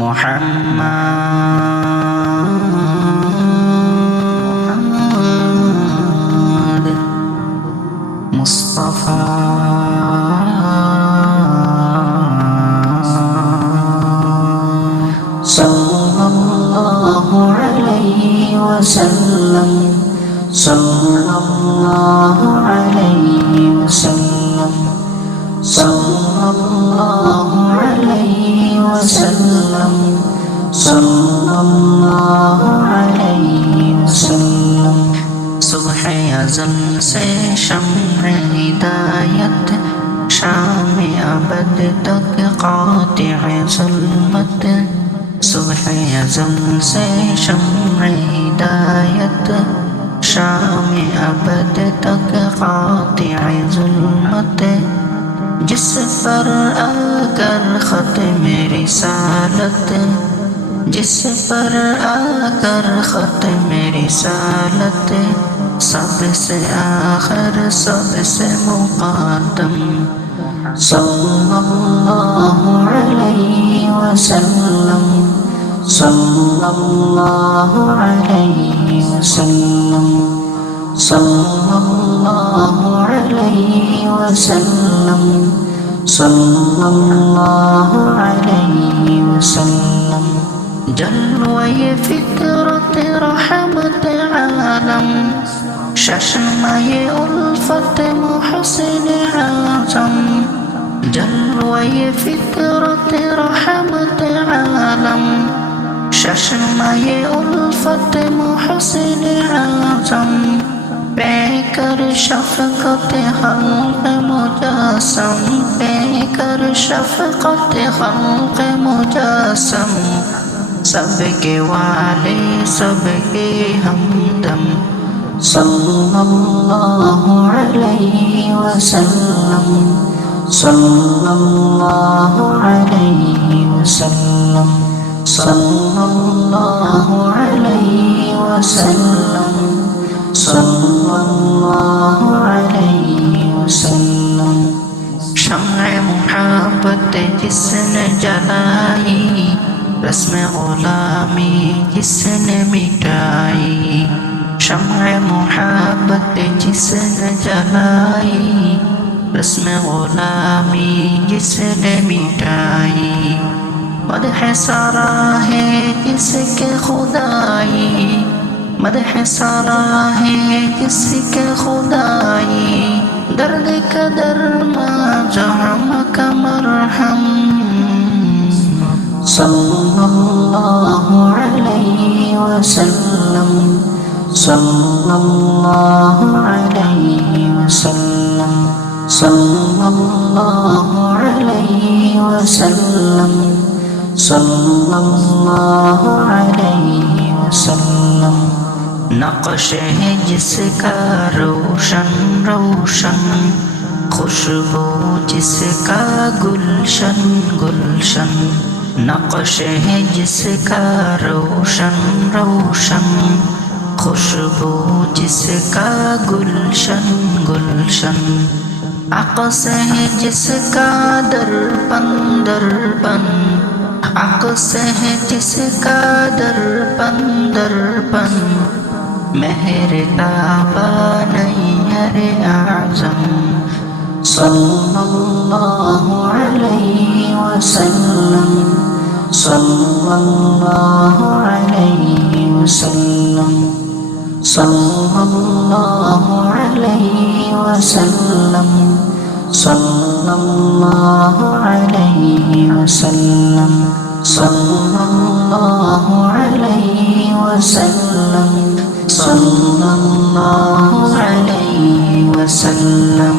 মুহাম্মদ মুস্তাফা সাল্লাল্লাহু আলাইহি ওয়াসাল্লাম সাল্লাল্লাহু আলাইহি ওয়াসাল্লাম সাল্লাল্লাহু আলাইহি ওয়াসাল্লাম সাল্লাল্লাহু আলাইহি ওয়াসাল্লাম सुबह अज़ल से शम्र हिदायत शाम अबद तक क़ातिअ ज़ुल्मत सुबह अज़ल से शम्र हिदायत शाम अबद तक क़ातिअ ज़ुल्मत जिस पर आकर ख़त्म रिसालत जिस पर आकर ख़त्म रिसालत सबसे आखिर सबसे मुक़द्दम सल्लल्लाहु अलैहि वसल्लम सल्लल्लाहु अलैहि वसल्लम सल्लल्लाहु अलैहि वसल्लम सल्लल्लाहु अलैहि वसल्लम जलवे फितरत रहमत आलम चश्मे उल्फत मुहसिन आज़म जलवे फितरत रहमत आलम चश्मे उल्फत मुहसिन आज़म पैकर शफ़क़त खल्क़ मुजस्सम पैकर शफ़क़त खल्क़ मुजस्सम सबके वाले सबके हमदम सल्लल्लाहु अलैहि वसल्लम सल्लल्लाहु अलैहि वसल्लम सल्लल्लाहु अलैहि वसल्लम सल्लल्लाहु अलैहि वसल्लम शम्अ मुहब्बत जिसने जलाई रस्म ग़ुलामी जिसने मिटाई शम्अ मुहब्बत जिसने जलाई रस्म ग़ुलामी जिसने मिटाई मदह सारा है जिसके खुदाई मदह सारा है जिसके खुदाई दर्द का दरमा जहम का मरहम सल्लल्लाहु अलैहि वसल्लम सल्लल्लाहु अलैहि वसल्लम सल्लल्लाहु अलैहि वसल्लम सल्लल्लाहु अलैहि वसल्लम नक़्श है जिसका रोशन रोशन खुशबू जिसका गुलशन गुलशन नक़्श है जिसका रोशन रोशन खुशबू जिसका गुलशन गुलशन अक़स है जिसका दर्पण दर्पण अक़स है जिसका दर्पण दर्पण मेहर ताबा नैहर आज़म सल्लल्लाहु अलैहि वसल्लम सल्लल्लाहु अलैहि वसल्लम सल्लल्लाहु अलैहि वसल्लम सल्लल्लाहु अलैहि वसल्लम सल्लल्लाहु अलैहि वसल्लम सल्लल्लाहु अलैहि वसल्लम।